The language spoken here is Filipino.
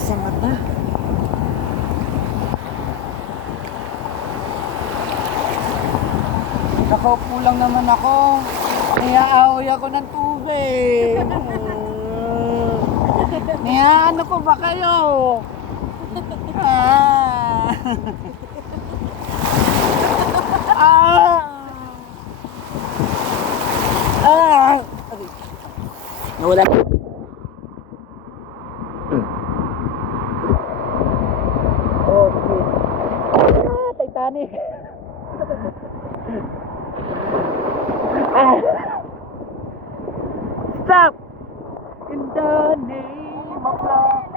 sa mata. Nakaupo lang naman ako. Niaahoy ako ng tubig. Niyaano ko ba kayo? Ah. Ah. Ah. Nawala. Okay. Ah, Titanic. Ah. Stop! In the name of love.